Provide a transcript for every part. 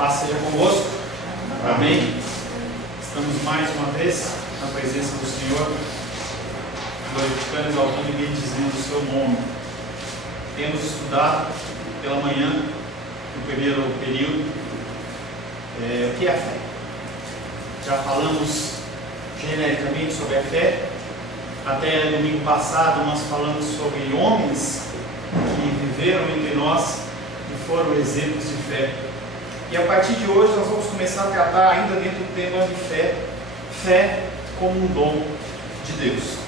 Paz seja convosco. Amém. Estamos mais uma vez na presença do Senhor, glorificando e exaltando e bendizendo o seu nome. Temos estudado pela manhã, no primeiro período, o que é a fé. Já falamos genericamente sobre a fé. Até domingo passado nós falamos sobre homens que viveram entre nós e foram exemplos de fé. E a partir de hoje nós vamos começar a tratar ainda dentro do tema de fé, fé como um dom de Deus.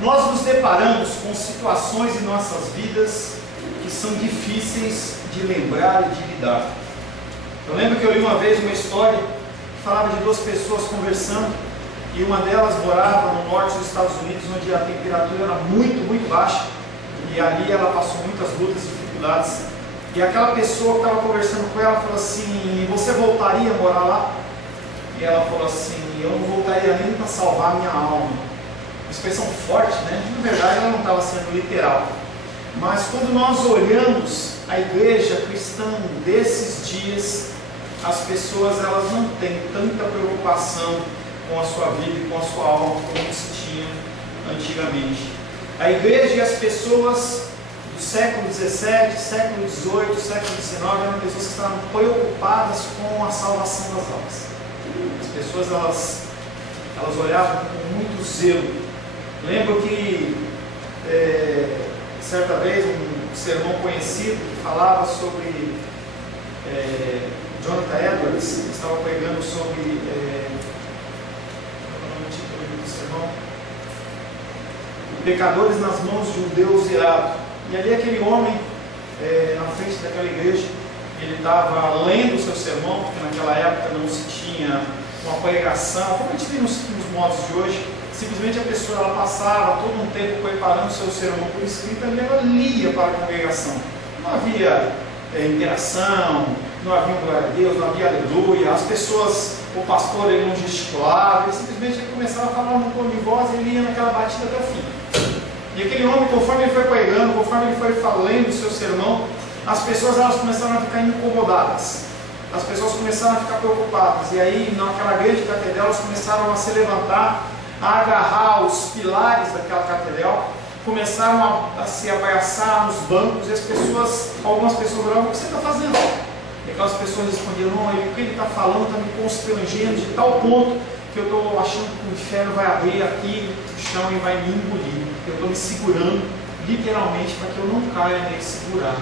Nós nos deparamos com situações em nossas vidas que são difíceis de lembrar e de lidar. Eu lembro que eu li uma vez uma história que falava de duas pessoas conversando, e uma delas morava no norte dos Estados Unidos, onde a temperatura era muito baixa, e ali ela passou muitas lutas e dificuldades. E aquela pessoa que estava conversando com ela falou assim: você voltaria a morar lá? E ela falou assim: eu não voltaria nem para salvar a minha alma. Uma expressão forte, né? Na verdade ela não estava sendo literal. Mas quando nós olhamos a igreja cristã desses dias, as pessoas elas não têm tanta preocupação com a sua vida e com a sua alma como se tinha antigamente. A igreja e as pessoas do século XVII, século XVIII, século XIX eram pessoas que estavam preocupadas com a salvação das almas. As pessoas elas olhavam com muito zelo. Lembro que certa vez um sermão conhecido que falava sobre Jonathan Edwards, que estava pregando sobre pecadores nas mãos de um Deus irado. E ali aquele homem, na frente daquela igreja, ele estava lendo o seu sermão, porque naquela época não se tinha uma pregação, como a gente tem nos modos de hoje. Simplesmente a pessoa ela passava todo um tempo preparando o seu sermão por escrito, e ela lia para a congregação. Não havia interação, não havia glória a Deus, não havia aleluia. As pessoas, o pastor ele não gesticulava, ele simplesmente começava a falar num tom de voz e ele ia naquela batida até o fim. E aquele homem, conforme ele foi pregando, conforme ele foi falando o seu sermão, as pessoas elas começaram a ficar incomodadas. As pessoas começaram a ficar preocupadas. E aí, naquela grande catedral, eles começaram a se levantar, a agarrar os pilares daquela catedral, começaram a se abraçar nos bancos, e as pessoas, algumas pessoas falaram: o que você está fazendo? E aquelas pessoas respondiam: não, o que ele está falando está me constrangendo de tal ponto que eu estou achando que o inferno vai abrir aqui no chão e vai me engolir. Eu estou me segurando, literalmente, para que eu não caia nesse buraco.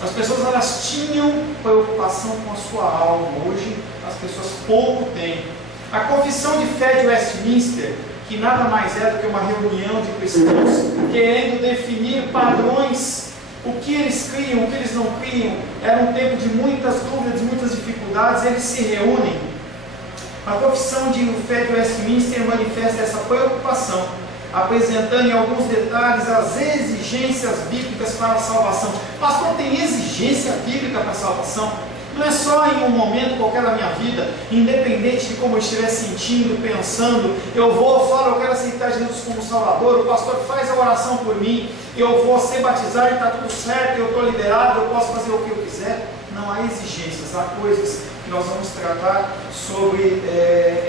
As pessoas elas tinham preocupação com a sua alma. Hoje as pessoas pouco têm. A confissão de fé de Westminster, que nada mais é do que uma reunião de cristãos querendo definir padrões, o que eles criam, o que eles não criam, era um tempo de muitas dúvidas, muitas dificuldades. Eles se reúnem. A confissão de fé de Westminster manifesta essa preocupação, apresentando em alguns detalhes as exigências bíblicas para a salvação. Pastor, tem exigência bíblica para a salvação? Não é só em um momento qualquer da minha vida, independente de como eu estiver sentindo, pensando, eu falo, eu quero aceitar Jesus como Salvador, o pastor faz a oração por mim, eu vou ser batizado e está tudo certo, eu estou liberado, eu posso fazer o que eu quiser. Não há exigências, há coisas que nós vamos tratar sobre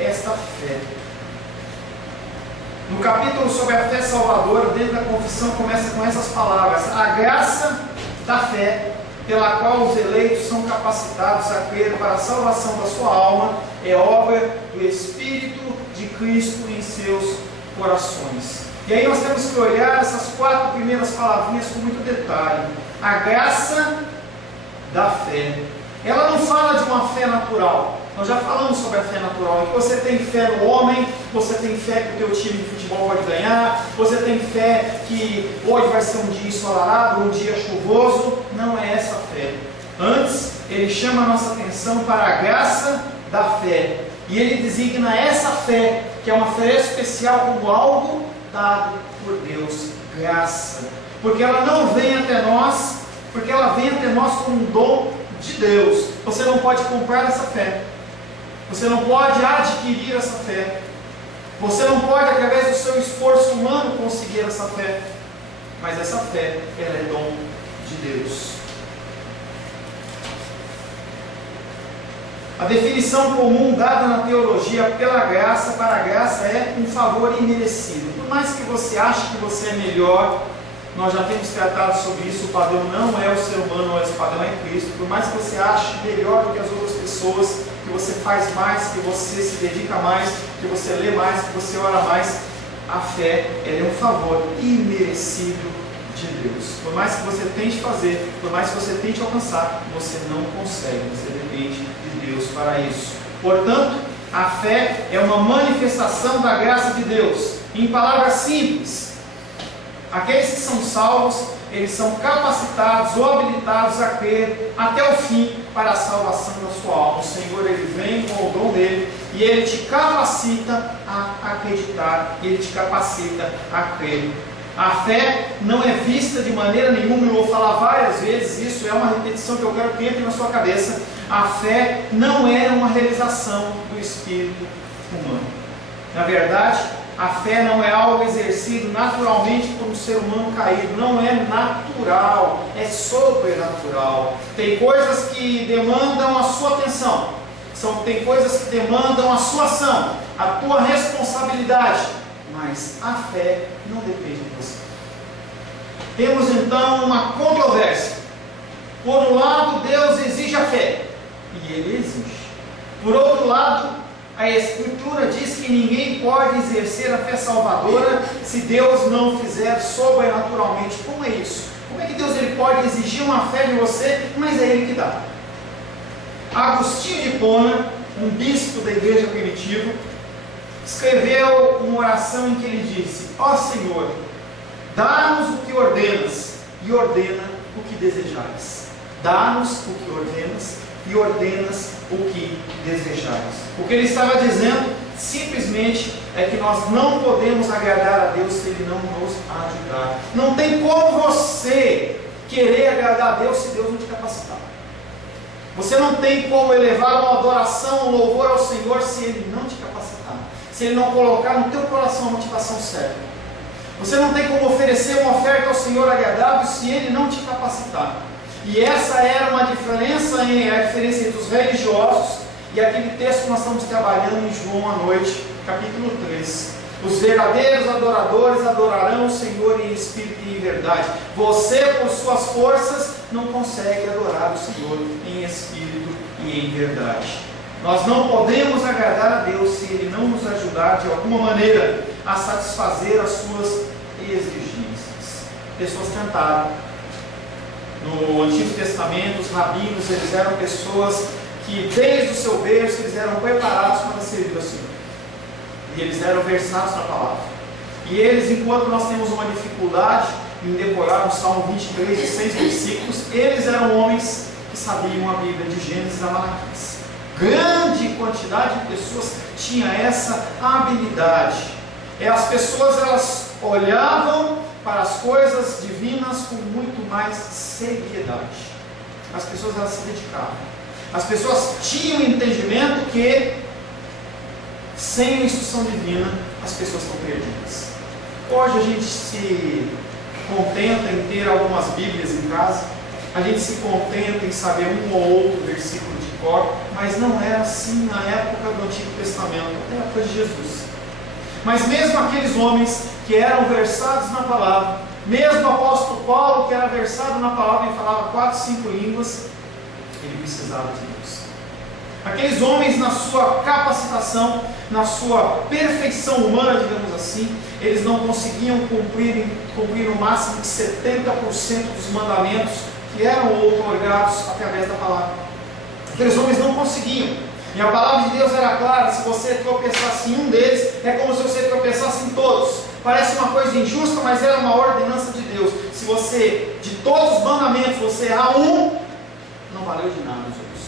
esta fé. No capítulo sobre a fé salvadora, dentro da confissão, começa com essas palavras: a graça da fé, pela qual os eleitos são capacitados a crer para a salvação da sua alma, é obra do Espírito de Cristo em seus corações. E aí nós temos que olhar essas 4 primeiras palavrinhas com muito detalhe. A graça da fé. Ela não fala de uma fé natural. Nós já falamos sobre a fé natural. Que você tem fé no homem, você tem fé que o teu time de futebol pode ganhar, você tem fé que hoje vai ser um dia ensolarado, um dia chuvoso. Não é essa fé. Antes, ele chama a nossa atenção para a graça da fé. E ele designa essa fé, que é uma fé especial, como algo dado por Deus. Graça. Porque ela não vem até nós, porque ela vem até nós como um dom de Deus. Você não pode comprar essa fé. Você não pode adquirir essa fé. Você não pode, através do seu esforço humano, conseguir essa fé. Mas essa fé, ela é dom de Deus. A definição comum dada na teologia pela graça, para a graça, é um favor imerecido. Por mais que você ache que você é melhor, nós já temos tratado sobre isso, o padrão não é o ser humano, mas o padrão é Cristo. Por mais que você ache melhor do que as outras pessoas, que você faz mais, que você se dedica mais, que você lê mais, que você ora mais, a fé ela é um favor imerecido de Deus. Por mais que você tente fazer, por mais que você tente alcançar, você não consegue, você depende de Deus para isso. Portanto, a fé é uma manifestação da graça de Deus. Em palavras simples, aqueles que são salvos, eles são capacitados ou habilitados a crer até o fim para a salvação da sua alma. O Senhor, Ele vem com o dom dele e Ele te capacita a acreditar, Ele te capacita a crer. A fé não é vista de maneira nenhuma, eu vou falar várias vezes, isso é uma repetição que eu quero que entre na sua cabeça. A fé não é uma realização do espírito humano. Na verdade, a fé não é algo exercido naturalmente por um ser humano caído, não é natural, é sobrenatural. Tem coisas que demandam a sua atenção, tem coisas que demandam a sua ação, a tua responsabilidade, mas a fé não depende de você. Temos então uma controvérsia. Por um lado, Deus exige a fé, e Ele exige. Por outro lado, a Escritura diz que ninguém pode exercer a fé salvadora se Deus não fizer sobrenaturalmente. Como é isso? Como é que Deus ele pode exigir uma fé de você, mas é Ele que dá? Agostinho de Hipona, um bispo da igreja primitiva, escreveu uma oração em que ele disse: ó Senhor, dá-nos o que ordenas e ordena o que desejares. Dá-nos o que ordenas e ordenas o que desejares. O que ele estava dizendo simplesmente é que nós não podemos agradar a Deus se Ele não nos ajudar. Não tem como você querer agradar a Deus se Deus não te capacitar. Você não tem como elevar uma adoração, um louvor ao Senhor se Ele não te capacitar, se Ele não colocar no teu coração a motivação certa. Você não tem como oferecer uma oferta ao Senhor agradável se Ele não te capacitar. E essa era uma diferença, a diferença entre os religiosos e aquele texto que nós estamos trabalhando em João à noite, capítulo 3. Os verdadeiros adoradores adorarão o Senhor em espírito e em verdade. Você, por suas forças, não consegue adorar o Senhor em espírito e em verdade. Nós não podemos agradar a Deus se Ele não nos ajudar de alguma maneira a satisfazer as suas exigências. Pessoas tentaram. No Antigo Testamento, os rabinos, eles eram pessoas que desde o seu berço eles eram preparados para servir ao Senhor. E eles eram versados na palavra. E eles, enquanto nós temos uma dificuldade em decorar o Salmo 23 de 6 versículos, eles eram homens que sabiam a Bíblia de Gênesis a Malaquias. Grande quantidade de pessoas tinha essa habilidade. As pessoas, elas olhavam para as coisas divinas com muito mais seriedade. As pessoas, elas se dedicavam. As pessoas tinham entendimento que sem a instrução divina as pessoas estão perdidas. Hoje a gente se contenta em ter algumas Bíblias em casa, a gente se contenta em saber um ou outro versículo de cor, mas não era assim na época do Antigo Testamento, até a época de Jesus. Mas mesmo aqueles homens que eram versados na palavra, mesmo o apóstolo Paulo, que era versado na palavra e falava 4, 5 línguas, ele precisava de Deus. Aqueles homens, na sua capacitação, na sua perfeição humana, digamos assim, eles não conseguiam cumprir no máximo de 70% dos mandamentos que eram outorgados através da palavra. Aqueles homens não conseguiam. E a palavra de Deus era clara: se você tropeçasse em um deles, é como se você tropeçasse em todos. Parece uma coisa injusta, mas era uma ordenança de Deus. Se você, de todos os mandamentos, você errar um, não valeu de nada os outros.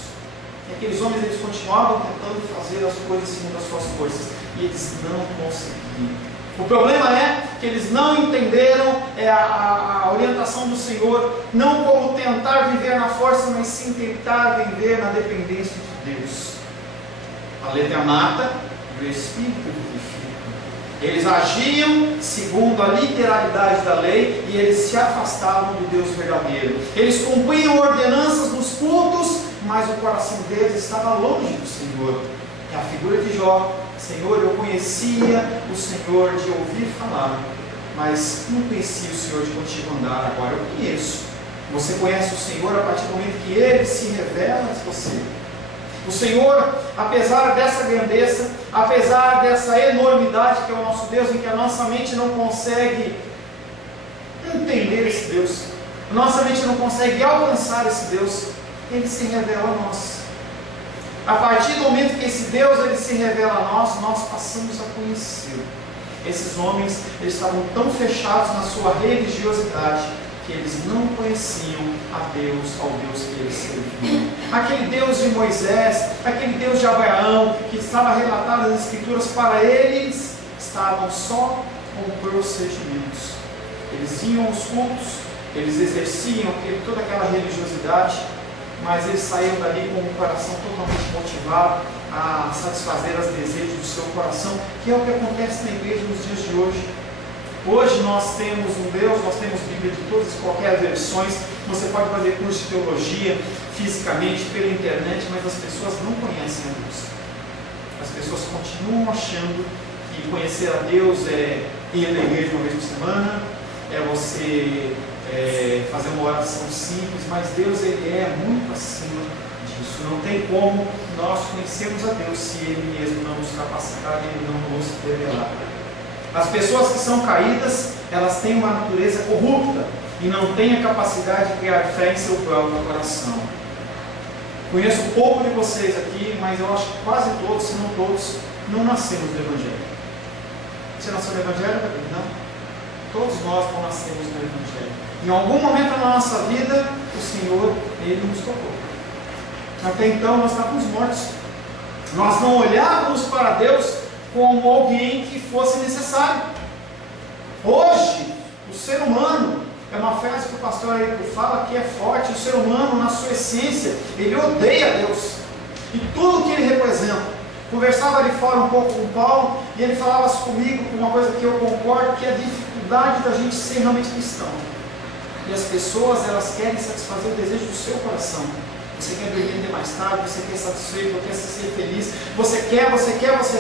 E aqueles homens, eles continuavam tentando fazer as coisas segundo as suas forças, e eles não conseguiam. O problema é que eles não entenderam a orientação do Senhor, não como tentar viver na força, mas sim tentar viver na dependência de Deus. A letra mata e o Espírito vivifica. Eles agiam segundo a literalidade da lei e eles se afastavam do Deus verdadeiro. Eles cumpriam ordenanças nos cultos, mas o coração deles estava longe do Senhor. É a figura de Jó. Senhor, eu conhecia o Senhor de ouvir falar, mas não conhecia o Senhor de contigo andar. Agora eu conheço. Você conhece o Senhor a partir do momento que Ele se revela a você. O Senhor, apesar dessa grandeza, apesar dessa enormidade que é o nosso Deus, em que a nossa mente não consegue entender esse Deus, a nossa mente não consegue alcançar esse Deus, Ele se revela a nós. A partir do momento que esse Deus ele se revela a nós, nós passamos a conhecê-lo. Esses homens eles estavam tão fechados na sua religiosidade que eles não conheciam a Deus, ao Deus que eles serviam. Aquele Deus de Moisés, aquele Deus de Abraão, que estava relatado nas Escrituras, para eles estavam só com procedimentos. Eles iam aos cultos, eles exerciam toda aquela religiosidade, mas eles saíram dali com o coração totalmente motivado a satisfazer os desejos do seu coração, que é o que acontece na igreja nos dias de hoje. Hoje nós temos um Deus, nós temos Bíblia de todas e qualquer versões, você pode fazer curso de teologia fisicamente pela internet, mas as pessoas não conhecem a Deus. As pessoas continuam achando que conhecer a Deus é ir na igreja uma vez por semana, é você fazer uma oração simples, mas Deus ele é muito acima disso. Não tem como nós conhecermos a Deus se Ele mesmo não nos capacitar, Ele não nos revelar. As pessoas que são caídas, elas têm uma natureza corrupta e não têm a capacidade de criar fé em seu próprio coração. Conheço pouco de vocês aqui, mas eu acho que quase todos, se não todos, não nascemos do Evangelho. Você nasceu no Evangelho, David? Não? Todos nós não nascemos no Evangelho. Em algum momento na nossa vida, o Senhor, Ele nos tocou. Até então, nós estávamos mortos. Nós não olhávamos para Deus como alguém que fosse necessário. Hoje, o ser humano, é uma frase que o pastor fala que é forte, o ser humano, na sua essência, ele odeia Deus e tudo que Ele representa. Conversava ali fora um pouco com Paulo, e ele falava comigo com uma coisa que eu concordo, que é a dificuldade da gente ser realmente cristão. E as pessoas, elas querem satisfazer o desejo do seu coração. Você quer dormir mais tarde, você quer satisfeito, você quer ser feliz, você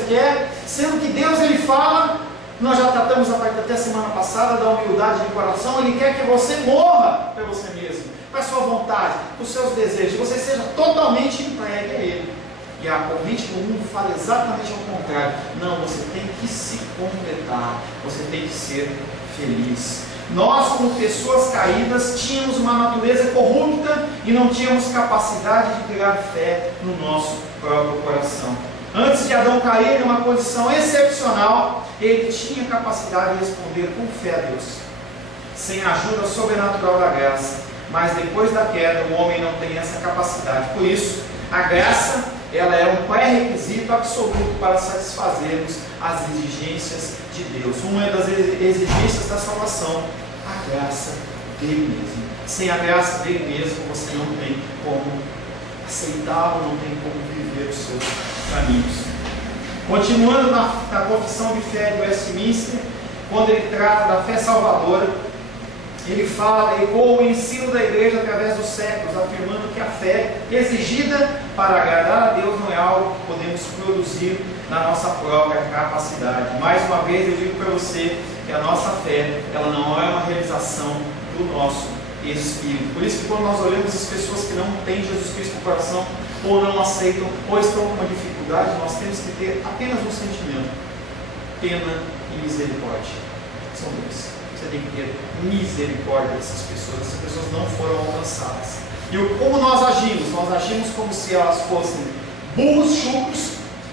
quer, sendo que Deus ele fala, nós já tratamos até a semana passada da humildade de coração, Ele quer que você morra para você mesmo, para a sua vontade, para os seus desejos, você seja totalmente entregue a Ele. E a corrente do mundo fala exatamente ao contrário. Não, você tem que se completar, você tem que ser feliz. Nós, como pessoas caídas, tínhamos uma natureza corrupta e não tínhamos capacidade de criar fé no nosso próprio coração. Antes de Adão cair em uma condição excepcional, ele tinha capacidade de responder com fé a Deus, sem a ajuda sobrenatural da graça. Mas depois da queda, o homem não tem essa capacidade. Por isso, a graça ela é um pré-requisito absoluto para satisfazermos as exigências de Deus. Uma das exigências da salvação, a graça dele mesmo. Sem a graça dele mesmo, você não tem como aceitá-lo, não tem como viver os seus caminhos. Continuando na confissão de fé de Westminster, quando ele trata da fé salvadora, ele fala, ecoa o ensino da igreja através dos séculos, afirmando que a fé exigida para agradar a Deus não é algo que podemos produzir na nossa própria capacidade. Mais uma vez eu digo para você que a nossa fé, ela não é uma realização do nosso espírito. Por isso que quando nós olhamos as pessoas que não têm Jesus Cristo no coração, ou não aceitam, ou estão com uma dificuldade, nós temos que ter apenas um sentimento: pena e misericórdia. São dois. Você tem que ter misericórdia dessas pessoas. Essas pessoas não foram alcançadas. E como nós agimos? Nós agimos como se elas fossem burros chucros,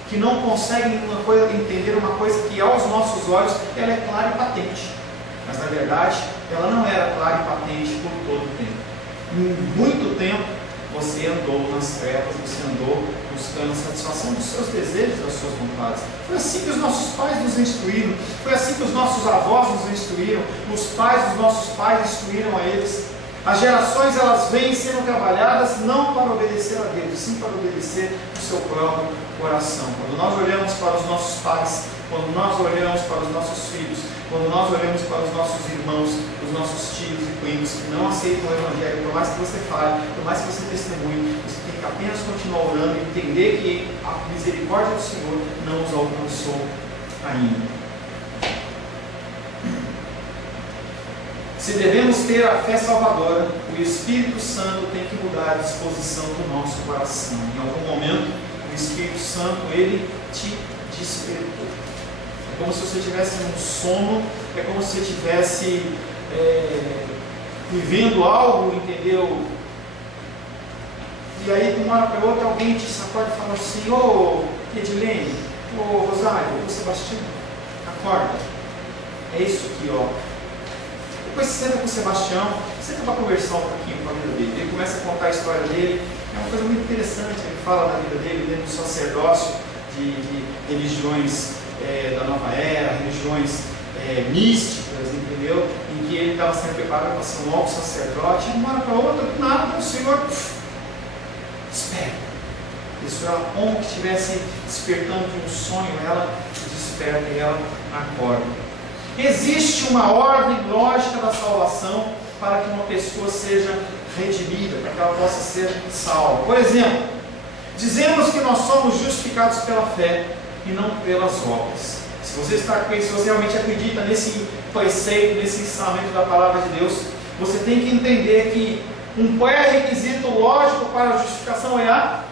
que não conseguem entender uma coisa que aos nossos olhos ela é clara e patente. Mas na verdade, ela não era clara e patente por todo o tempo. Em muito tempo, você andou nas trevas, você andou buscando a satisfação dos seus desejos, das suas vontades. Foi assim que os nossos pais nos instruíram, foi assim que os nossos avós nos instruíram, os pais dos nossos pais instruíram a eles. As gerações elas vêm sendo trabalhadas não para obedecer a Deus, sim para obedecer o seu próprio coração. Quando nós olhamos para os nossos pais, quando nós olhamos para os nossos filhos, Quando nós olhamos para os nossos irmãos, os nossos tios e primos que não aceitam o Evangelho, por mais que você fale, por mais que você testemunhe, você tem que apenas continuar orando e entender que a misericórdia do Senhor não os alcançou ainda. Se devemos ter a fé salvadora, o Espírito Santo tem que mudar a disposição do nosso coração. Em algum momento, o Espírito Santo, ele te despertou. É como se você estivesse num sono, é como se você estivesse vivendo algo, entendeu? E aí, de uma hora para outra, alguém te sacode e fala assim: ô Edilene, ô Rosário, ô Sebastião, acorda. É isso aqui, ó. Depois você senta com o Sebastião, senta para conversar um pouquinho com a vida dele. Ele começa a contar a história dele, é uma coisa muito interessante. Ele fala da vida dele dentro do sacerdócio de religiões da nova era, religiões místicas, entendeu? Em que ele estava sendo preparado para ser um alto sacerdote, e de uma hora para outra, do nada, o Senhor desperta. Isso era como que estivesse despertando de um sonho, ela desperta e ela acorda. Existe uma ordem lógica da salvação para que uma pessoa seja redimida, para que ela possa ser salva. Por exemplo, dizemos que nós somos justificados pela fé e não pelas obras. Se você está aqui, se você realmente acredita nesse preceito, nesse ensinamento da palavra de Deus, você tem que entender que um pré-requisito lógico para a justificação é a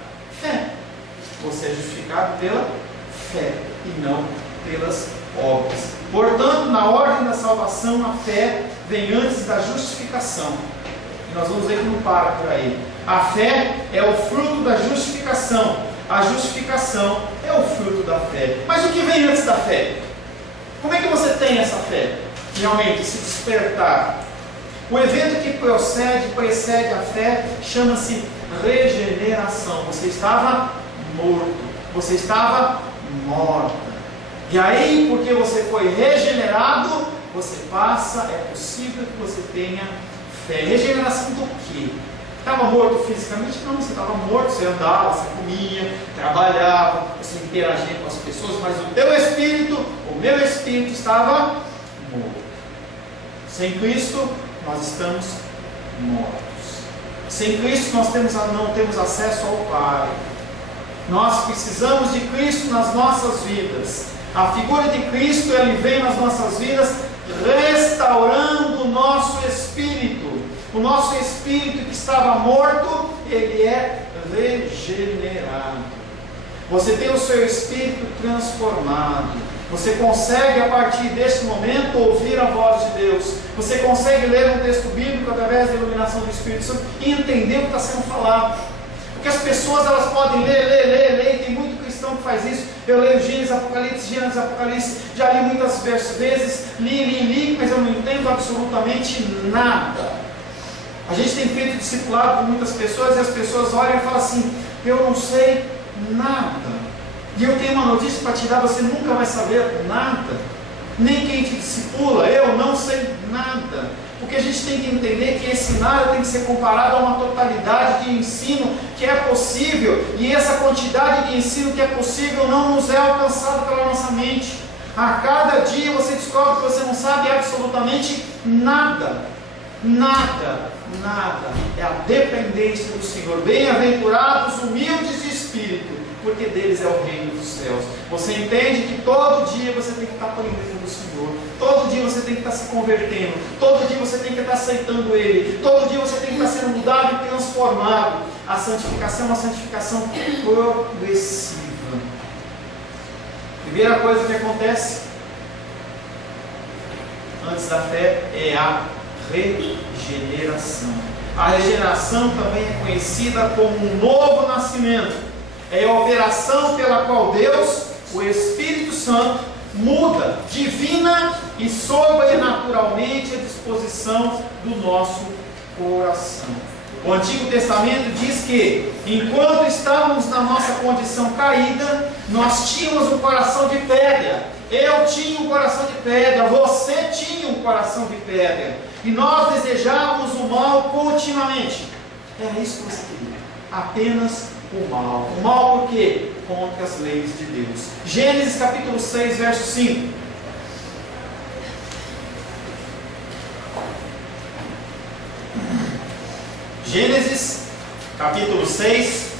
fé. Você é justificado pela fé e não pelas obras. Portanto, na ordem da salvação, a fé vem antes da justificação. E nós vamos ver que não para por aí. A fé é o fruto da justificação. A justificação é o fruto da fé. Mas o que vem antes da fé? Como é que você tem essa fé? Realmente, se despertar. O evento que precede a fé chama-se regeneração. Você estava morto. Você estava morta. E aí, porque você foi regenerado, você passa, é possível que você tenha fé. Regeneração do quê? Estava morto fisicamente? Não, você estava morto, você andava, você comia, trabalhava, você interagia com as pessoas, mas o teu espírito, o meu espírito estava morto. Sem Cristo, nós estamos mortos. Sem Cristo, nós não temos acesso ao Pai. Nós precisamos de Cristo nas nossas vidas. A figura de Cristo, ele vem nas nossas vidas restaurando o nosso espírito. O nosso espírito que estava morto, ele é regenerado. Você tem o seu espírito transformado. Você consegue, a partir deste momento, ouvir a voz de Deus. Você consegue ler um texto bíblico através da iluminação do Espírito Santo e entender o que está sendo falado. Porque as pessoas, elas podem ler, e tem muito cristão que faz isso. Eu leio Gênesis, Apocalipse, já li muitas vezes, li, mas eu não entendo absolutamente nada. A gente tem feito discipulado com muitas pessoas e as pessoas olham e falam assim: eu não sei nada. E eu tenho uma notícia para te dar: você nunca vai saber nada. Nem quem te discipula, eu não sei nada. Porque a gente tem que entender que esse nada tem que ser comparado a uma totalidade de ensino que é possível, e essa quantidade de ensino que é possível não nos é alcançada pela nossa mente. A cada dia você descobre que você não sabe absolutamente nada. Nada. É a dependência do Senhor. Bem-aventurados humildes de espírito, porque deles é o reino dos céus. Você entende que todo dia você tem que estar aprendendo do Senhor, todo dia você tem que estar se convertendo, todo dia você tem que estar aceitando Ele, todo dia você tem que estar sendo mudado e transformado. A santificação é uma santificação progressiva. Primeira coisa que acontece antes da fé é a regeneração. A regeneração também é conhecida como um novo nascimento. É a operação pela qual Deus, o Espírito Santo, muda divina e sobrenaturalmente a disposição do nosso coração. O Antigo Testamento diz que, enquanto estávamos na nossa condição caída, nós tínhamos um coração de pedra. Eu tinha um coração de pedra, você tinha um coração de pedra, e nós desejávamos o mal continuamente. Era isso que você queria, apenas o mal. O mal por quê? Contra as leis de Deus. Gênesis capítulo 6, verso 5. Gênesis, capítulo 6,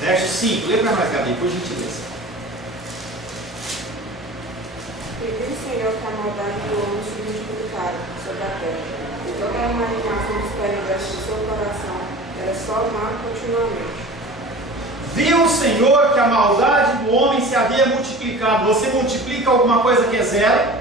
verso 5. Lê para nós, Gabi, por gentileza. E viu o Senhor que a maldade do homem se multiplicara sobre a terra, e toda a imaginação dos perversos do seu coração era só má continuamente. Viu o Senhor que a maldade do homem se havia multiplicado. Você multiplica alguma coisa que é zero?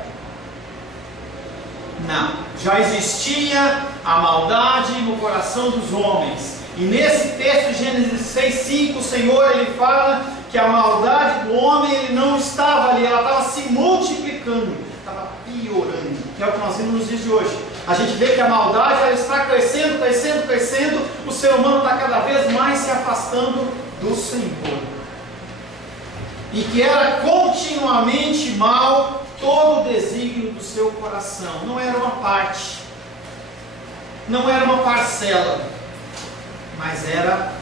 Não. Já existia a maldade no coração dos homens. E nesse texto de Gênesis 6:5, o Senhor ele fala que a maldade do homem ele não estava ali, ela estava se multiplicando, estava piorando, que é o que nós vimos nos dias de hoje. A gente vê que a maldade ela está crescendo, crescendo, crescendo, o ser humano está cada vez mais se afastando do Senhor. E que era continuamente mal todo o desígnio do seu coração. Não era uma parte, não era uma parcela, mas era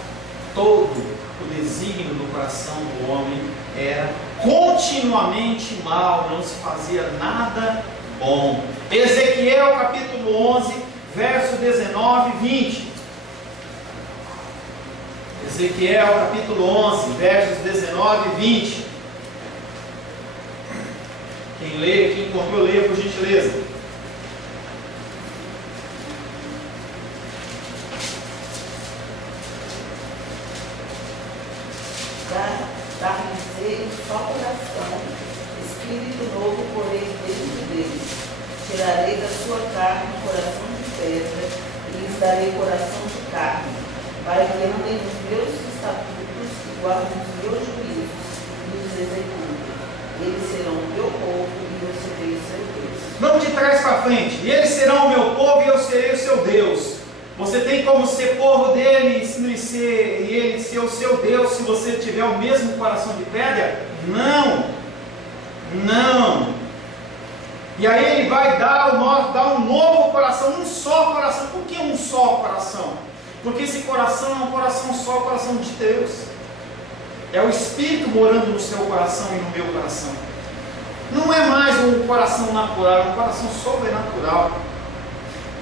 todo o desígnio do coração do homem. Era continuamente mal, não se fazia nada bom. Ezequiel capítulo 11, verso 19 e 20. Ezequiel capítulo 11, versos 19 e 20. Quem lê, quem encontrou, leia por gentileza. Dar-lhe só coração, espírito novo porém dentro dele. Tirarei da sua carne coração de pedra, e lhes darei coração de carne, para que andem nos meus estatutos e guardem os meus juízos e os executem. Eles serão o meu povo e eu serei o seu Deus. Vamos de trás para frente. E eles serão o meu povo e eu serei o seu Deus. Você tem como ser povo dele e ele ser o seu Deus se você tiver o mesmo coração de pedra? Não. Não. E aí ele vai dar um novo coração, um só coração. Por que um só coração? Porque esse coração é um coração só, o coração de Deus. É o Espírito morando no seu coração e no meu coração. Não é mais um coração natural, é um coração sobrenatural.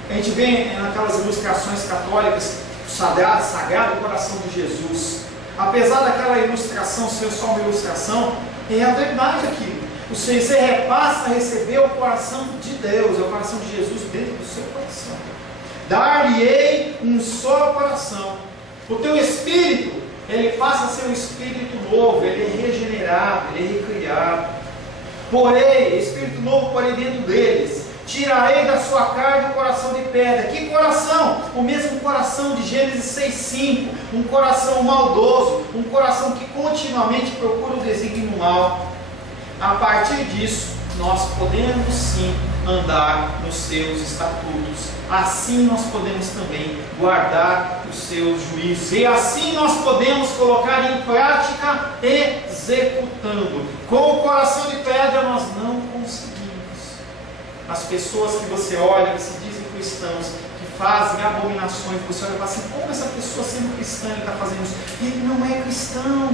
A gente vê naquelas ilustrações católicas o sagrado coração de Jesus. Apesar daquela ilustração ser só uma ilustração, é a verdade aquilo. Você repassa a receber o coração de Deus, é o coração de Jesus dentro do seu coração. Dar-lhe-ei um só coração. O teu espírito, ele passa a ser um espírito novo, ele é regenerado, ele é recriado. Porém, espírito novo porém dentro deles. Tirarei da sua carne o coração de pedra. Que coração? O mesmo coração de Gênesis 6:5. Um coração maldoso, um coração que continuamente procura o desígnio mal. A partir disso, nós podemos sim andar nos seus estatutos. Assim nós podemos também guardar os seus juízos. E assim nós podemos colocar em prática, executando. Com o coração de pedra nós não conseguimos. As pessoas que você olha, que se dizem cristãos, que fazem abominações, você olha e fala assim, como essa pessoa sendo cristã, ele está fazendo isso? Ele não é cristão.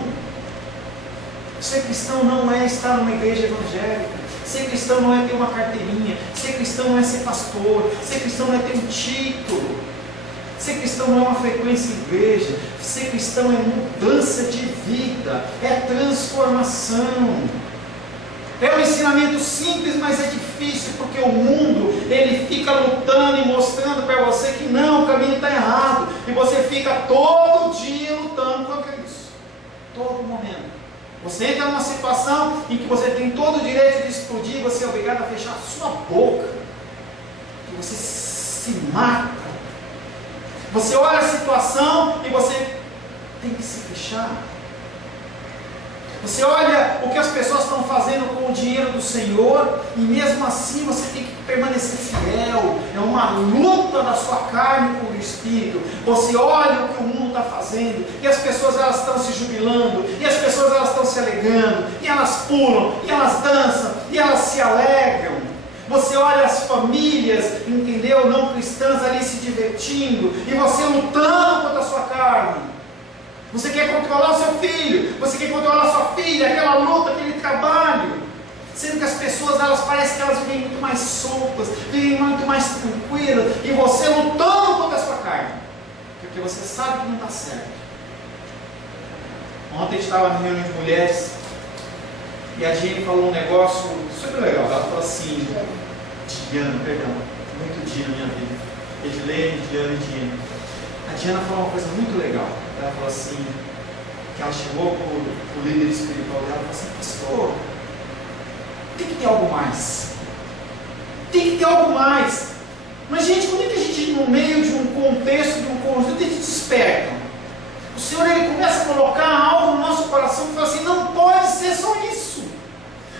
Ser cristão não é estar numa igreja evangélica. Ser cristão não é ter uma carteirinha. Ser cristão não é ser pastor. Ser cristão não é ter um título. Ser cristão não é uma frequência em igreja. Ser cristão é mudança de vida, é transformação. É um ensinamento simples, mas é difícil, porque o mundo, ele fica lutando e mostrando para você que não, o caminho está errado, e você fica todo dia lutando contra isso, todo momento. Você entra numa situação em que você tem todo o direito de explodir, você é obrigado a fechar a sua boca, e você se mata. Você olha a situação e você tem que se fechar. Você olha o que as pessoas estão fazendo com o dinheiro do Senhor, e mesmo assim você tem que permanecer fiel. É uma luta da sua carne com o Espírito. Você olha o que o mundo está fazendo, e as pessoas elas estão se jubilando, e as pessoas elas estão se alegrando, e elas pulam, e elas dançam, e elas se alegram. Você olha as famílias, entendeu, não cristãs ali se divertindo, e você lutando contra a sua carne. Você quer controlar o seu filho, você quer controlar a sua filha, aquela luta, aquele trabalho. Sendo que as pessoas, elas parecem que elas vivem muito mais soltas, vivem muito mais tranquilas, e você lutando contra a sua carne. porque você sabe que não está certo. Ontem a gente estava na reunião de mulheres e a Diane falou um negócio super legal. Ela falou assim, Diana, perdão, muito dia na minha vida. Edilene, Diana e Diane. A Diana falou uma coisa muito legal. Ela falou assim, que ela chegou para o líder espiritual dela e falou assim, pastor, tem que ter algo mais. Tem que ter algo mais. Mas gente, quando é que a gente, no meio de um contexto, de um conjunto, a gente desperta? O Senhor, Ele começa a colocar algo no nosso coração e fala assim, não pode ser só isso.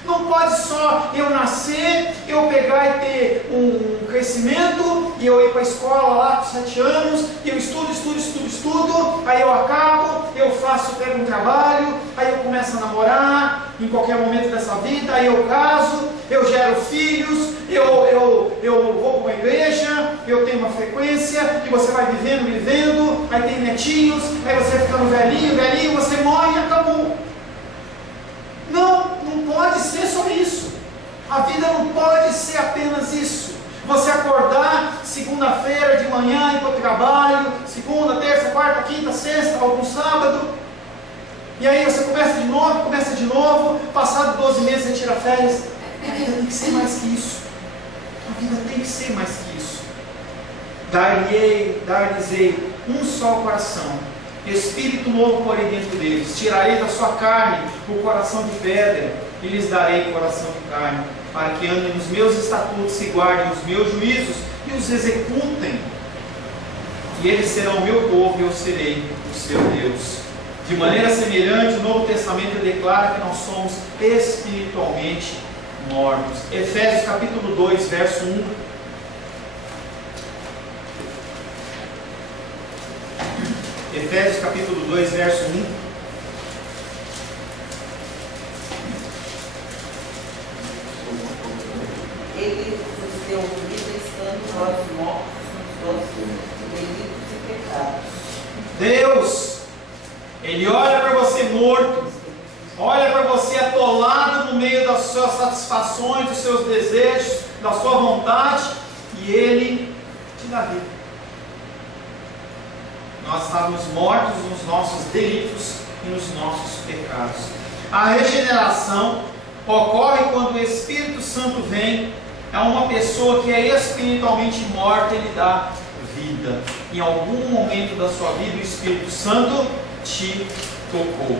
Não pode só eu nascer, eu pegar e ter um crescimento, e eu ir para a escola lá com 7 anos, e eu estudo, aí eu acabo, eu pego um trabalho, aí eu começo a namorar, em qualquer momento dessa vida, aí eu caso, eu gero filhos, eu vou para uma igreja, eu tenho uma frequência, e você vai vivendo, aí tem netinhos, aí você vai ficando velhinho, você morre e acabou. Não pode ser só isso. A vida não pode ser apenas isso. Você acordar segunda-feira de manhã, ir para o trabalho, segunda, terça, quarta, quinta, sexta, algum sábado, e aí você começa de novo, passado 12 meses você tira férias. A vida tem que ser mais que isso. A vida tem que ser mais que isso. Dar-lhes-ei um só coração, espírito novo porém dentro deles. Tirarei da sua carne o coração de pedra e lhes darei coração de carne, para que andem nos meus estatutos e guardem os meus juízos e os executem. E eles serão o meu povo e eu serei o seu Deus. De maneira semelhante, o Novo Testamento declara que nós somos espiritualmente mortos. Efésios capítulo 2, verso 1. Efésios capítulo 2, verso 1. Ele nos deu vida estando nós mortos nos nossos delitos e pecados. Deus, Ele olha para você morto, olha para você atolado no meio das suas satisfações, dos seus desejos, da sua vontade, e Ele te dá vida. Nós estávamos mortos nos nossos delitos e nos nossos pecados. A regeneração ocorre quando o Espírito Santo vem a uma pessoa que é espiritualmente morta, ele dá vida. Em algum momento da sua vida o Espírito Santo te tocou.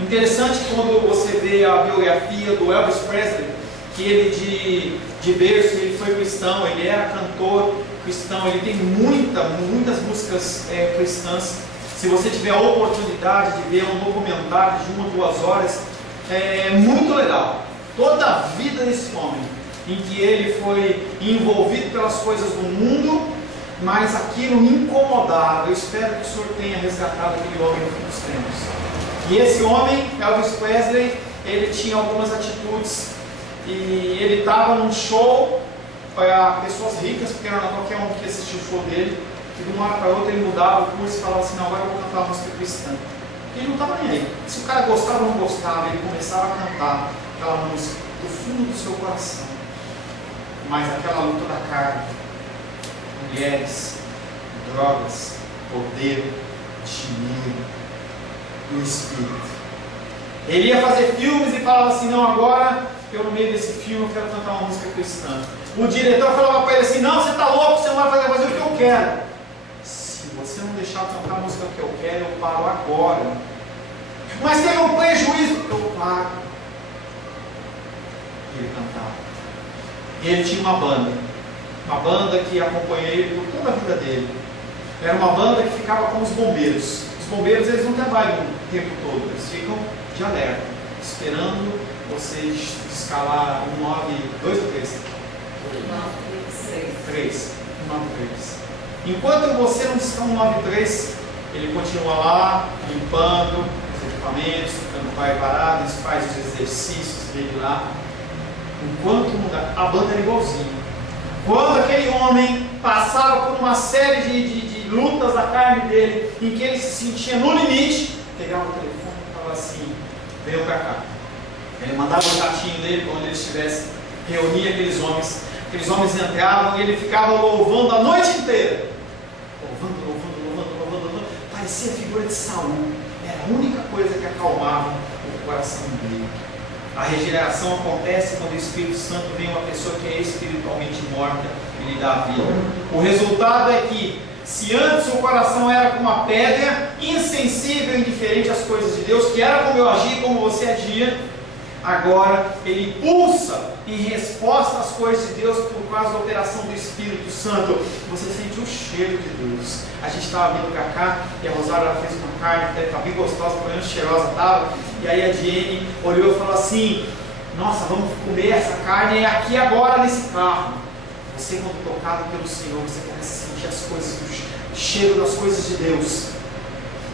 Interessante quando você vê a biografia do Elvis Presley, que ele de berço ele foi cristão, ele era cantor cristão, ele tem muitas músicas cristãs. Se você tiver a oportunidade de ver um documentário de 1 ou 2 horas, é muito legal. Toda a vida desse homem, em que ele foi envolvido pelas coisas do mundo, mas aquilo me incomodava. Eu espero que o Senhor tenha resgatado aquele homem no fim dos tempos. E esse homem, Elvis Presley, ele tinha algumas atitudes, e ele estava num show para pessoas ricas, porque não era qualquer um que assistiu o show dele, e de uma hora para outra ele mudava o curso e falava assim, não, agora eu vou cantar uma música cristã. E ele não estava nem aí. Se o cara gostava ou não gostava, ele começava a cantar aquela música do fundo do seu coração. Mas aquela luta da carne, mulheres, drogas, poder, dinheiro e o espírito. Ele ia fazer filmes e falava assim, não, agora eu no meio desse filme eu quero cantar uma música cristã. O diretor falava para ele assim, não, você está louco, você não vai fazer o que eu quero. Se você não deixar eu cantar a música que eu quero, eu paro agora. Mas tem um prejuízo, eu paro. E ele cantava. E ele tinha uma banda que acompanhou ele por toda a vida dele. Era uma banda que ficava com os bombeiros. Os bombeiros, eles não trabalham o tempo todo, eles ficam de alerta, esperando você escalar 192 ou 3? 193. Enquanto você não escala 193, ele continua lá, limpando os equipamentos, ficando pai parado, faz os exercícios dele lá. Enquanto a banda era igualzinha. Quando aquele homem passava por uma série de lutas da carne dele, em que ele se sentia no limite, pegava o telefone e falava assim, veio para cá. Ele mandava o jatinho dele, quando ele estivesse, reunia aqueles homens entravam e ele ficava louvando a noite inteira. Louvando, parecia a figura de Saul. Era a única coisa que acalmava o coração dele. A regeneração acontece quando o Espírito Santo vem uma pessoa que é espiritualmente morta e lhe dá vida. O resultado é que, se antes o coração era como uma pedra, insensível e indiferente às coisas de Deus, que era como eu agia, como você agia, agora ele pulsa em resposta às coisas de Deus por causa da operação do Espírito Santo. Você sente o cheiro de Deus. A gente estava vindo para cá e a Rosária fez uma carne, estava bem gostosa, pelo menos cheirosa estava. E aí a Jenny olhou e falou assim: nossa, vamos comer essa carne é aqui agora nesse carro. Você, quando tocado pelo Senhor, você começa a sentir as coisas, o cheiro das coisas de Deus.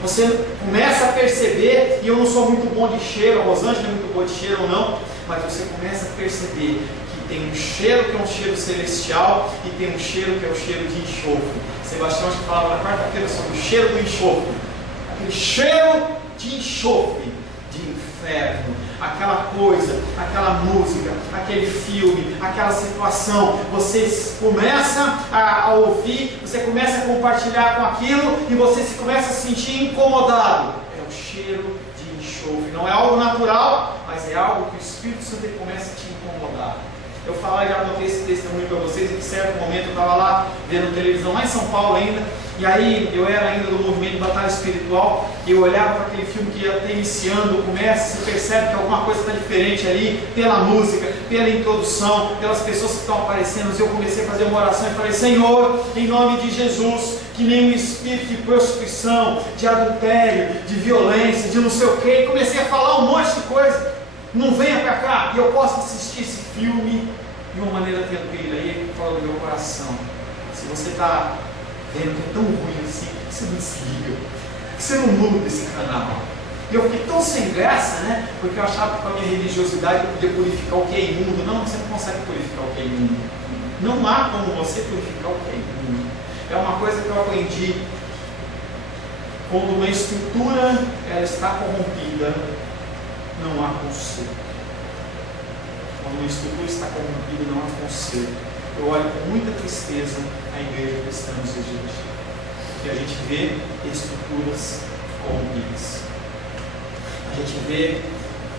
Você começa a perceber, e eu não sou muito bom de cheiro, a Rosângela é muito boa de cheiro ou não, mas você começa a perceber que tem um cheiro que é um cheiro celestial e tem um cheiro que é o cheiro de enxofre. Sebastião acho que falava na quarta-feira sobre o cheiro do enxofre. Aquele cheiro de enxofre, de inferno, aquela coisa, aquela música, aquele filme, aquela situação. Você começa a ouvir, você começa a compartilhar com aquilo e você se começa a se sentir incomodado. É o cheiro de enxofre. Não é algo natural, mas é algo que o Espírito Santo começa a te incomodar. Eu já contei esse testemunho para vocês, em certo momento eu estava lá vendo televisão, lá em São Paulo ainda, e aí eu era ainda do movimento de batalha espiritual, e eu olhava para aquele filme que ia até iniciando, começa, você percebe que alguma coisa está diferente ali, pela música, pela introdução, pelas pessoas que estão aparecendo, e eu comecei a fazer uma oração e falei: Senhor, em nome de Jesus, que nenhum espírito de prostituição, de adultério, de violência, de não sei o que, e comecei a falar um monte de coisa, não venha para cá, e eu posso assistir esse filme de uma maneira tranquila. E ele fala do meu coração: se você está vendo que é tão ruim assim, por que você não desliga? Por que você não muda esse canal? E eu fiquei tão sem graça, né? Porque eu achava que com a minha religiosidade eu podia purificar o que é imundo. Não, você não consegue purificar o que é imundo. Não há como você purificar o que é imundo. É uma coisa que eu aprendi: quando uma estrutura ela está corrompida, não há conserto. Quando uma estrutura está corrompida, não há conserto. Eu olho com muita tristeza a igreja cristã nos dias de hoje, porque a gente vê estruturas corrompidas. A gente vê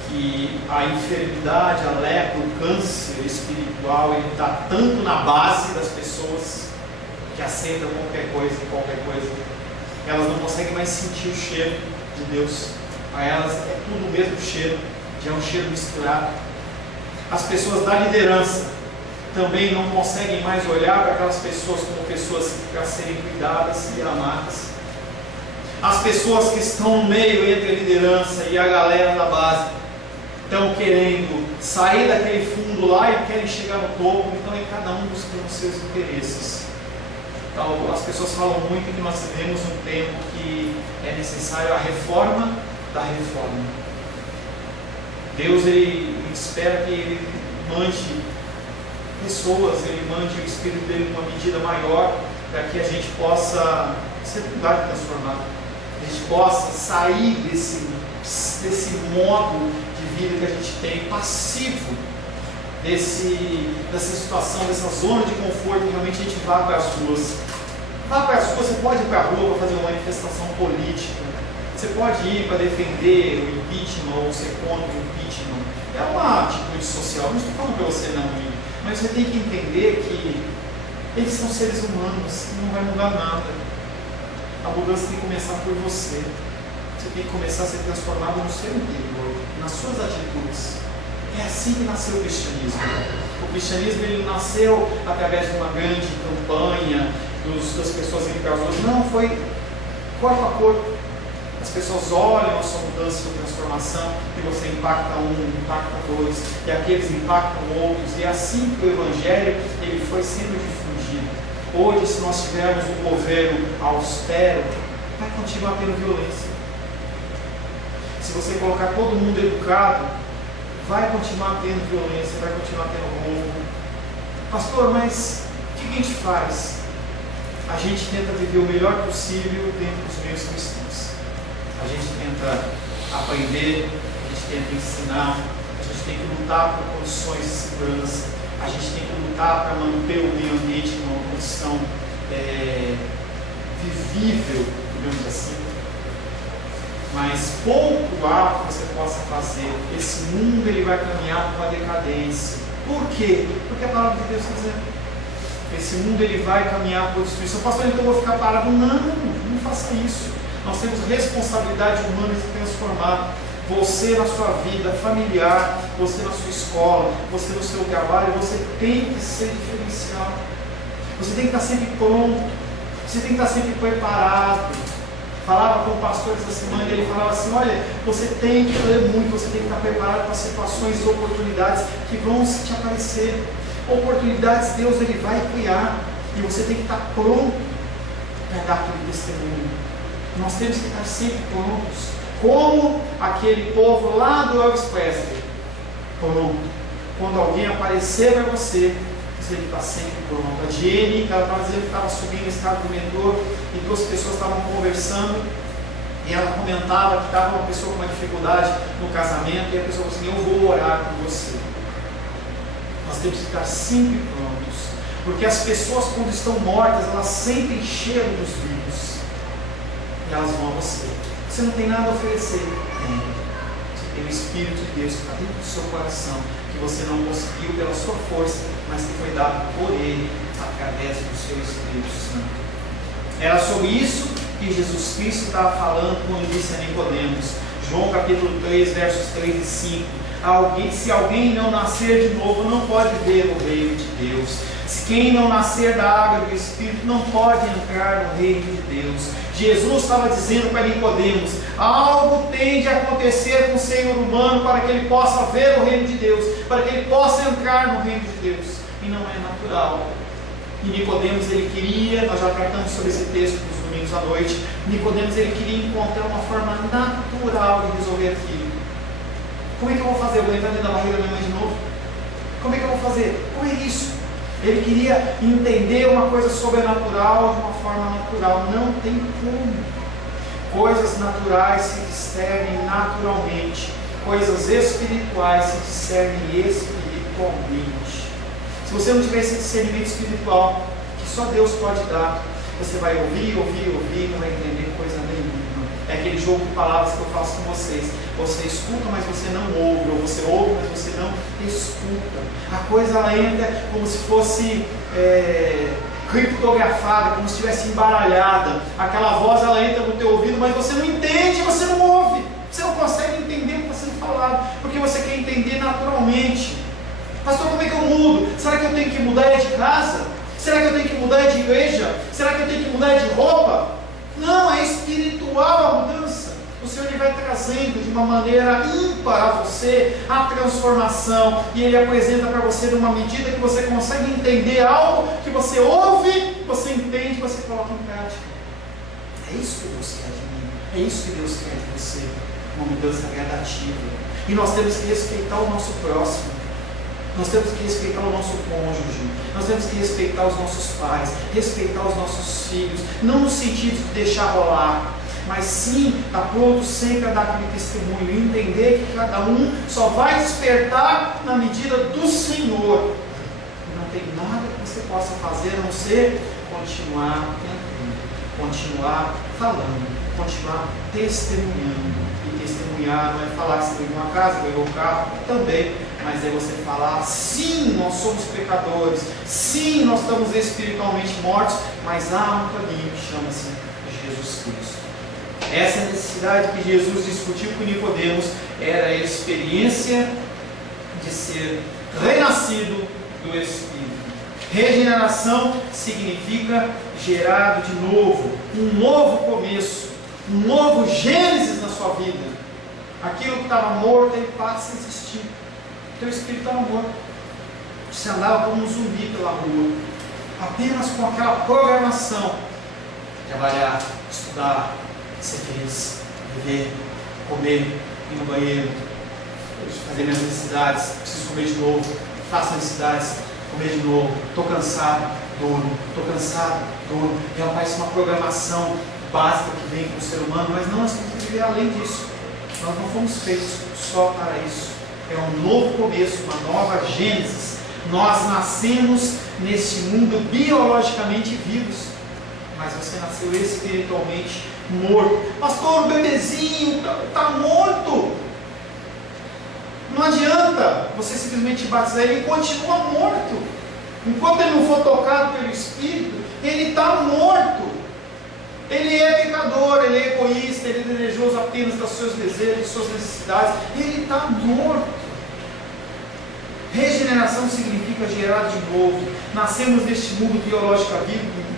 que a enfermidade, a lepra, o câncer espiritual, ele está tanto na base das pessoas que aceitam qualquer coisa, elas não conseguem mais sentir o cheiro de Deus. Para elas é tudo o mesmo cheiro, já é um cheiro misturado. As pessoas da liderança também não conseguem mais olhar para aquelas pessoas como pessoas para serem cuidadas e amadas. As pessoas que estão no meio entre a liderança e a galera da base estão querendo sair daquele fundo lá e querem chegar no topo, então é cada um buscando os seus interesses. Então, as pessoas falam muito que nós vivemos um tempo que é necessário a reforma da reforma. Deus ele espera que ele mande pessoas, ele mande o Espírito dele numa medida maior, para que a gente possa ser mudado e transformado. A gente possa sair desse modo de vida que a gente tem, passivo, dessa situação, dessa zona de conforto, que realmente a gente vá para as ruas. Vá para as ruas, você pode ir para a rua para fazer uma manifestação política, você pode ir para defender o impeachment ou ser contra o impeachment. É uma atitude social, não estou falando para você não ir, mas você tem que entender que eles são seres humanos, não vai mudar nada. A mudança tem que começar por você. Você tem que começar a ser transformado no seu interior, nas suas atitudes. É assim que nasceu o cristianismo. O cristianismo ele nasceu através de uma grande campanha das pessoas indo para as ruas. Não, foi corpo a corpo. As pessoas olham a sua mudança, a sua transformação, e você impacta um, impacta dois, e aqueles impactam outros, e assim que o Evangelho ele foi sendo difundido. Hoje, se nós tivermos um governo austero, vai continuar tendo violência. Se você colocar todo mundo educado, vai continuar tendo violência, vai continuar tendo roubo. Pastor, mas o que a gente faz? A gente tenta viver o melhor possível dentro dos meios cristãos. A gente tenta aprender, a gente tenta ensinar, a gente tem que lutar por condições de segurança, a gente tem que lutar para manter o meio ambiente numa condição vivível, digamos assim. mas pouco há que você possa fazer. Esse mundo ele vai caminhar para uma decadência. Por quê? Porque a palavra de Deus está dizendo. Esse mundo ele vai caminhar para a destruição. Pastor, então eu vou ficar parado? Não faça isso. Nós temos responsabilidade humana de transformar. Você na sua vida familiar, você na sua escola, você no seu trabalho, você tem que ser diferencial. Você tem que estar sempre pronto. Você tem que estar sempre preparado. Falava com o pastor essa semana e ele falava assim, olha, você tem que ler muito, você tem que estar preparado para situações e oportunidades que vão te aparecer. Oportunidades Deus ele vai criar e você tem que estar pronto para dar aquele testemunho. Nós temos que estar sempre prontos, como aquele povo lá do Elvis Presley. Pronto. Quando alguém aparecer para você, você tem que estar sempre pronto. A Jenny, ela estava dizendo que estava subindo a escada do metrô e duas pessoas estavam conversando e ela comentava que estava uma pessoa com uma dificuldade no casamento e a pessoa falou assim, eu vou orar por você. Nós temos que estar sempre prontos, porque as pessoas quando estão mortas, elas sentem cheiro dos vivos e elas vão a você. Você não tem nada a oferecer? Tem. Você tem o Espírito de Deus que está dentro do seu coração, que você não conseguiu pela sua força, mas que foi dado por Ele através do seu Espírito Santo. Era sobre isso que Jesus Cristo estava falando quando disse a Nicodemos, João capítulo 3, versos 3 e 5. Se alguém não nascer de novo, não pode ver o reino de Deus. Se quem não nascer da água e do Espírito, não pode entrar no reino de Deus. Jesus estava dizendo para Nicodemos, algo tem de acontecer com o ser humano para que ele possa ver o reino de Deus, para que ele possa entrar no reino de Deus. E não é natural. E Nicodemos ele queria, nós já tratamos sobre esse texto nos domingos à noite, Nicodemos ele queria encontrar uma forma natural de resolver aquilo. Como é que eu vou fazer? Eu vou entrar dentro da barriga da minha mãe de novo? Como é que eu vou fazer? Como é isso? Ele queria entender uma coisa sobrenatural de uma forma natural. Não tem como. Coisas naturais se discernem naturalmente. Coisas espirituais se discernem espiritualmente. Se você não tiver esse discernimento espiritual, que só Deus pode dar, você vai ouvir, não vai entender coisa nenhuma. É aquele jogo de palavras que eu faço com vocês. Você escuta, mas você não ouve. Ou você ouve, mas você não escuta. A coisa ela entra como se fosse criptografada, como se estivesse embaralhada. Aquela voz ela entra no teu ouvido, mas você não entende, você não ouve. Você não consegue entender o que está sendo falado, porque você quer entender naturalmente. Pastor, como é que eu mudo? Será que eu tenho que mudar de casa? Será que eu tenho que mudar de igreja? Será que eu tenho que mudar de roupa? Não, é espiritual a mudança. O Senhor ele vai trazendo de uma maneira ímpar a você a transformação. E Ele apresenta para você de uma medida que você consegue entender algo que você ouve, você entende, você coloca em prática. É isso que Deus quer de mim. É isso que Deus quer de você. Uma mudança gradativa. E nós temos que respeitar o nosso próximo. Nós temos que respeitar o nosso cônjuge, nós temos que respeitar os nossos pais, respeitar os nossos filhos, não no sentido de deixar rolar, mas sim estar pronto sempre a dar aquele testemunho e entender que cada um só vai despertar na medida do Senhor. Não tem nada que você possa fazer a não ser continuar tentando, continuar falando, continuar testemunhando. E testemunhar não é falar que você ganhou uma casa, ganhou um carro, também. Mas é você falar, sim, nós somos pecadores, sim, nós estamos espiritualmente mortos, mas há um caminho que chama-se Jesus Cristo. Essa necessidade que Jesus discutiu com Nicodemos era a experiência de ser renascido do Espírito. Regeneração significa gerado de novo, um novo começo, um novo Gênesis na sua vida. Aquilo que estava morto, ele passa a existir. Teu espírito estava morto. Você andava como um zumbi pela rua, apenas com aquela programação: trabalhar, estudar, ser feliz, viver, comer, ir no banheiro, fazer minhas necessidades, preciso comer de novo, faço necessidades, comer de novo, estou cansado, durmo, estou cansado, durmo. E ela parece uma programação básica que vem com o ser humano, mas não, nós temos que viver além disso. Nós não fomos feitos só para isso. É um novo começo, uma nova Gênesis. Nós nascemos neste mundo biologicamente vivos. mas você nasceu espiritualmente morto. Pastor, o bebezinho está morto. Não adianta você simplesmente batizar ele, continua morto. Enquanto ele não for tocado pelo Espírito, ele está morto. Ele é pecador, ele é egoísta, ele é desejoso apenas dos seus desejos, das suas necessidades. Ele está morto. Regeneração significa gerar de novo. Nascemos neste mundo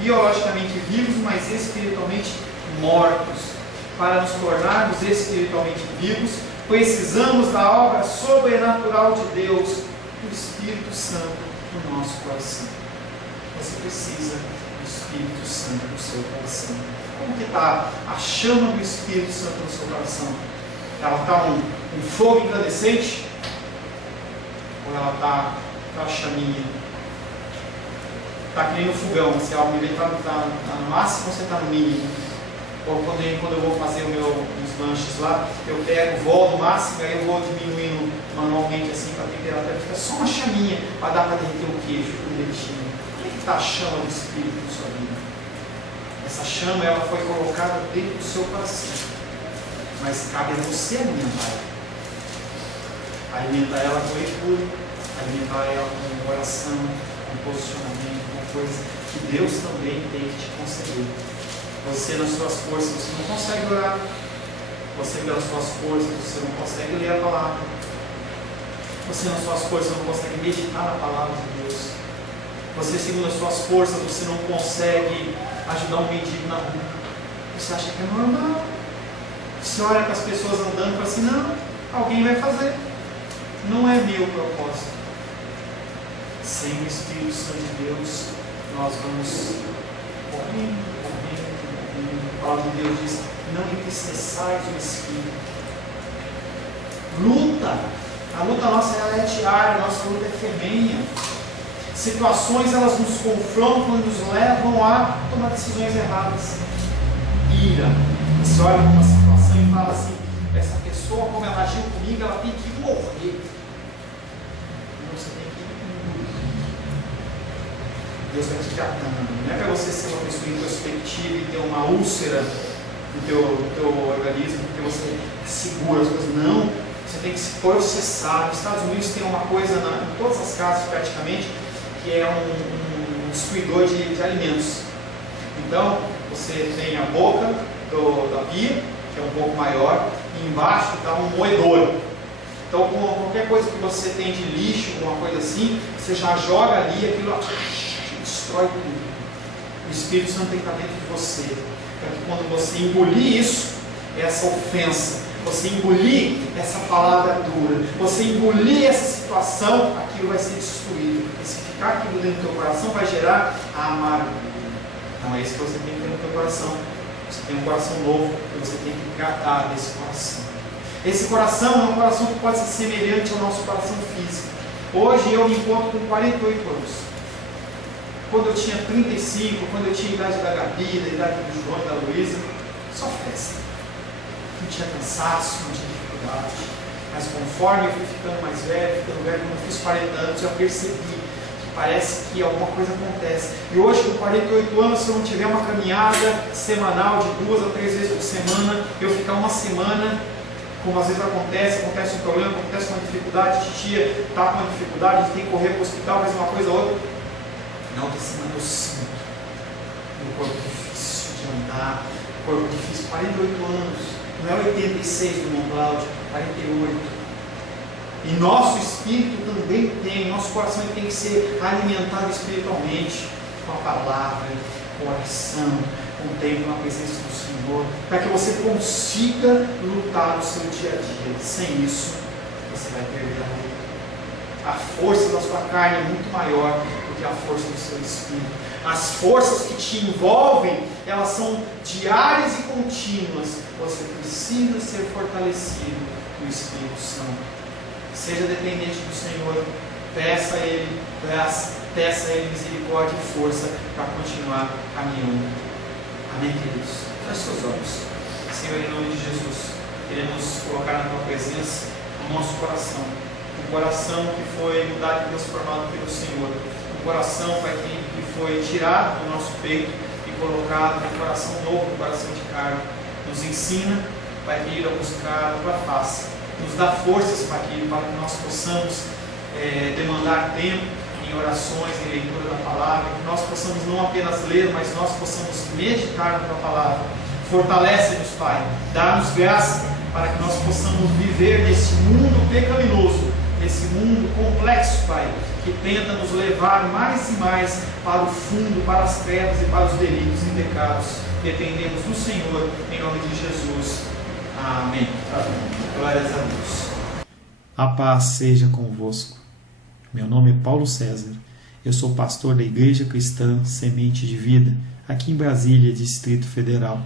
biologicamente vivos, mas espiritualmente mortos. Para nos tornarmos espiritualmente vivos, precisamos da obra sobrenatural de Deus, o Espírito Santo no nosso coração. Você precisa do Espírito Santo no seu coração. Como que está a chama do Espírito Santo no seu coração? Ela está um fogo incandescente? Ou ela está a chaminha? Está que nem no fogão, se a alma está no máximo ou você está no mínimo? Ou quando eu vou fazer os lanches lá, eu pego, vou no máximo, aí eu vou diminuindo manualmente assim para a temperatura, fica só uma chaminha para dar para derreter o queijo, o leitinho. Como é que está a chama do Espírito na sua vida? Essa chama ela foi colocada dentro do seu coração, mas cabe a você alimentar ela. Alimentar ela com leitura, alimentar ela com oração, com posicionamento, com coisa que Deus também tem que te conceder. Você nas suas forças, você não consegue orar. Você pelas suas forças, você não consegue ler a palavra. Você nas suas forças não consegue meditar na palavra de Deus. Você segundo as suas forças, você não consegue ajudar um mendigo na rua. Você acha que é normal. Você olha para as pessoas andando e fala assim, não, alguém vai fazer. Não é meu propósito. Sem o Espírito Santo de Deus, nós vamos correndo. A palavra de Deus diz, não entristeçais o Espírito. Luta. A luta nossa é diária, a nossa luta é ferrenha. Situações elas nos confrontam e nos levam a tomar decisões erradas. Ira. Você olha para uma situação e fala assim, essa pessoa, como ela agiu comigo, ela tem que morrer. Você tem que Deus vai te tratando. Não é para você ser uma pessoa introspectiva e ter uma úlcera no teu organismo, porque você segura as coisas. Não, você tem que se processar. Nos Estados Unidos tem uma coisa, em todas as casas praticamente, que é um distribuidor de alimentos. Então, você tem a boca da pia, que é um pouco maior, e embaixo está um moedor. Então, qualquer coisa que você tem de lixo, alguma coisa assim, você já joga ali, aquilo destrói tudo. O Espírito Santo tem que estar dentro de você, para que quando você engolir isso, essa ofensa, você engolir essa palavra dura, você engolir essa situação, aquilo vai ser destruído. E se ficar aquilo dentro do teu coração, vai gerar a amargura. Então é isso que você tem que ter no teu coração. Você tem um coração novo, e você tem que tratar desse coração. Esse coração é um coração que pode ser semelhante ao nosso coração físico. Hoje eu me encontro com 48 anos. Quando eu tinha 35, quando eu tinha a idade da Gabi, da idade do João e da Luísa, só festa. Não tinha cansaço, não tinha dificuldade. Mas conforme eu fui ficando mais velho, quando eu fiz 40 anos, eu percebi que parece que alguma coisa acontece. E hoje, com 48 anos, se eu não tiver uma caminhada semanal de 2 a 3 vezes por semana, eu ficar uma semana, como às vezes acontece um problema, acontece uma dificuldade, titia está com uma dificuldade, a gente tem que correr para o hospital, fazer uma coisa ou outra. Na outra semana eu sinto um corpo difícil de andar, um corpo difícil, 48 anos, não é 86 do irmão Cláudio, 48. E nosso espírito também tem, nosso coração tem que ser alimentado espiritualmente, com a palavra, com a oração, com o tempo na presença do Senhor, para que você consiga lutar no seu dia a dia. Sem isso, você vai perder a vida. A força da sua carne é muito maior do que a força do seu espírito. As forças que te envolvem, elas são diárias e contínuas. Você precisa ser fortalecido no Espírito Santo. Seja dependente do Senhor, peça a Ele graça, peça a Ele misericórdia e força para continuar caminhando. Amém, queridos? Feche seus olhos. Senhor, em nome de Jesus, queremos colocar na Tua presença o nosso coração. Um coração que foi mudado e transformado pelo Senhor. Um coração, Pai, que foi tirado do nosso peito e colocado no coração novo, no coração de carne. Nos ensina, Pai querido, a buscar a Tua face. Nos dá forças, Pai querido, para que nós possamos demandar tempo em orações, em leitura da palavra, que nós possamos não apenas ler, mas nós possamos meditar na Tua palavra. Fortalece-nos, Pai, dá-nos graça para que nós possamos viver nesse mundo pecaminoso, nesse mundo complexo, Pai, que tenta nos levar mais e mais para o fundo, para as trevas e para os delitos e pecados. Dependemos do Senhor, em nome de Jesus. Amém. Glórias a Deus. A paz seja convosco. Meu nome é Paulo César. Eu sou pastor da Igreja Cristã Semente de Vida, aqui em Brasília, Distrito Federal.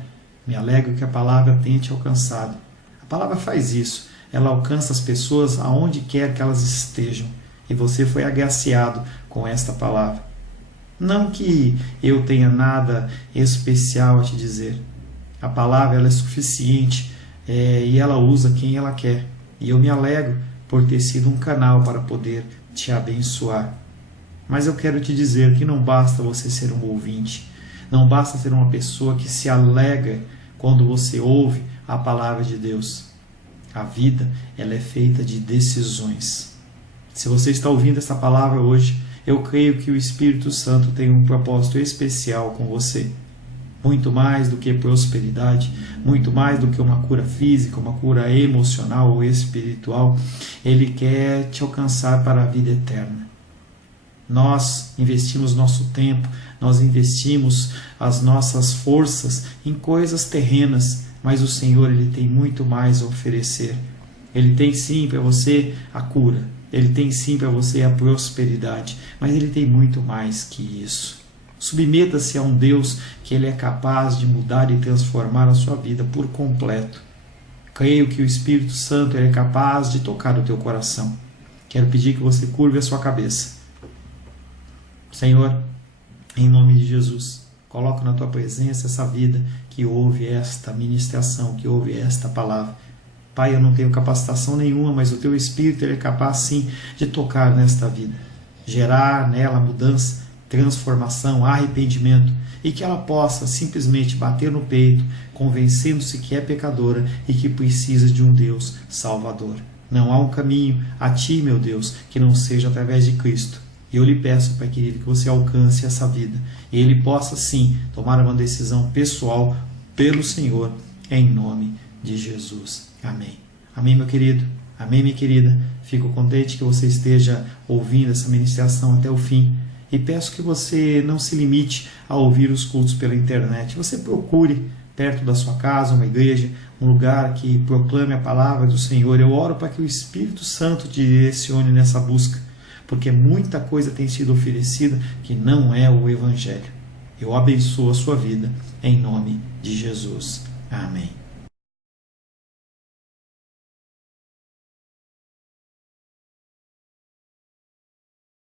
Me alegro que a palavra tenha te alcançado. A palavra faz isso. Ela alcança as pessoas aonde quer que elas estejam. E você foi agraciado com esta palavra. Não que eu tenha nada especial a te dizer. A palavra ela é suficiente e ela usa quem ela quer. E eu me alegro por ter sido um canal para poder te abençoar. Mas eu quero te dizer que não basta você ser um ouvinte. Não basta ser uma pessoa que se alegra quando você ouve a palavra de Deus. A vida ela é feita de decisões. Se você está ouvindo essa palavra hoje, eu creio que o Espírito Santo tem um propósito especial com você. Muito mais do que prosperidade, muito mais do que uma cura física, uma cura emocional ou espiritual, Ele quer te alcançar para a vida eterna. Nós investimos nosso tempo, nós investimos as nossas forças em coisas terrenas, mas o Senhor Ele tem muito mais a oferecer. Ele tem sim para você a cura, Ele tem sim para você a prosperidade, mas Ele tem muito mais que isso. Submeta-se a um Deus que Ele é capaz de mudar e transformar a sua vida por completo. Creio que o Espírito Santo Ele é capaz de tocar o teu coração. Quero pedir que você curve a sua cabeça. Senhor, em nome de Jesus, coloco na Tua presença essa vida que ouve esta ministração, que ouve esta palavra. Pai, eu não tenho capacitação nenhuma, mas o Teu Espírito Ele é capaz sim de tocar nesta vida, gerar nela mudança, transformação, arrependimento, e que ela possa simplesmente bater no peito, convencendo-se que é pecadora e que precisa de um Deus salvador. Não há um caminho a Ti, meu Deus, que não seja através de Cristo. E eu lhe peço, Pai querido, que você alcance essa vida e ele possa sim tomar uma decisão pessoal pelo Senhor, em nome de Jesus. Amém. Amém, meu querido. Amém, minha querida. Fico contente que você esteja ouvindo essa ministração até o fim. E peço que você não se limite a ouvir os cultos pela internet. Você procure perto da sua casa uma igreja, um lugar que proclame a palavra do Senhor. Eu oro para que o Espírito Santo te direcione nessa busca, porque muita coisa tem sido oferecida que não é o Evangelho. Eu abençoo a sua vida em nome de Jesus. Amém.